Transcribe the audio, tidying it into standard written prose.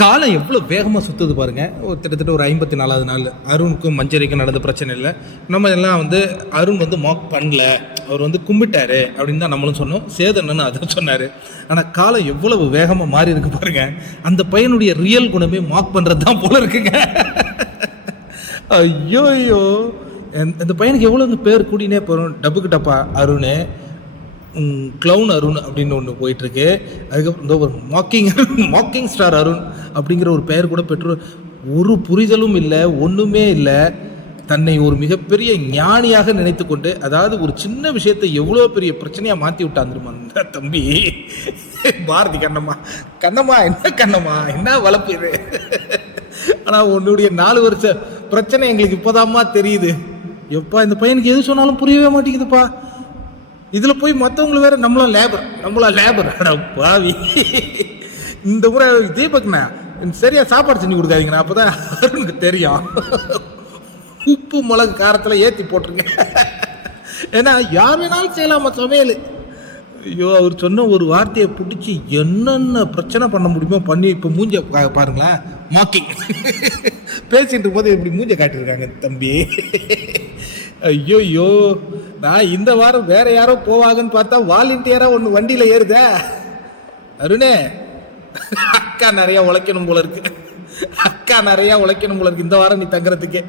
காலம் எவ்வளோ வேகமாக சுற்றுது பாருங்கள். கிட்டத்தட்ட ஒரு 54வது நாள். அருணுக்கும் மஞ்சரிக்கும் நடந்த பிரச்சனை இல்லை. நம்ம எல்லாம் அருண் மார்க் பண்ணல, அவர் கும்பிட்டாரு அப்படின்னு தான் நம்மளும் சொன்னோம். சேதன்னு அதை சொன்னார். ஆனால் காலம் எவ்வளவு வேகமாக மாறி இருக்கு பாருங்க. அந்த பையனுடைய ரியல் குணமே மார்க் பண்ணுறது தான் போல இருக்குங்க. ஐயோ ஐயோ, இந்த பையனுக்கு எவ்வளோ பேர் கூடினே போகிறோம். டப்புக்கு டப்பா அருண், க்ளவுன் அருண் அப்படின்னு ஒன்று போயிட்டுருக்கு. அதுக்கப்புறம் ஒரு மாக்கிங் ஸ்டார் அருண் அப்படிங்கிற ஒரு பெயர் கூட பெற்று ஒரு புரிதலும் இல்லை, ஒன்றுமே இல்லை. தன்னை ஒரு மிகப்பெரிய ஞானியாக நினைத்து கொண்டு, அதாவது ஒரு சின்ன விஷயத்தை எவ்வளோ பெரிய பிரச்சனையாக மாற்றி விட்டாந்துருமா அந்த தம்பி பாரதி. கண்ணம்மா என்ன வளர்ப்பு இது. ஆனால் உன்னுடைய 4 வருஷ பிரச்சனை எங்களுக்கு இப்போதாம்மா தெரியுது. எப்பா இந்த பையனுக்கு எது சொன்னாலும் புரியவே மாட்டேங்குதுப்பா. இதில் போய் மற்றவங்கள வேற நம்மளா லேபர் அட பாவி. இந்த முறை தீபக்ண்ணா சரியா சாப்பாடு செஞ்சு கொடுக்காதீங்கண்ணா, அப்போதான் அருணுக்கு தெரியும். உப்பு மிளகு காரத்தில் ஏற்றி போட்டுருங்க. ஏன்னா யார் வேணாலும் செய்யலாமா சமையல். ஐயோ, அவர் சொன்ன ஒரு வார்த்தையை பிடிச்சி என்னென்ன பிரச்சனை பண்ண முடியுமோ பண்ணி இப்போ மூஞ்ச பாருங்களேன். மாக்கிங் பேசிட்டு போது இப்படி மூஞ்ச காட்டியிருக்காங்க தம்பி. ஐயோ, நான் இந்த வாரம் வேற யாரோ போவாங்கன்னு பார்த்தா வாலண்டியரா ஒன்று வண்டியில் ஏறுத. அருணே, அக்கா நிறைய உழைக்கணும் போல இருக்கு இந்த வாரம் நீ தங்குறதுக்கே.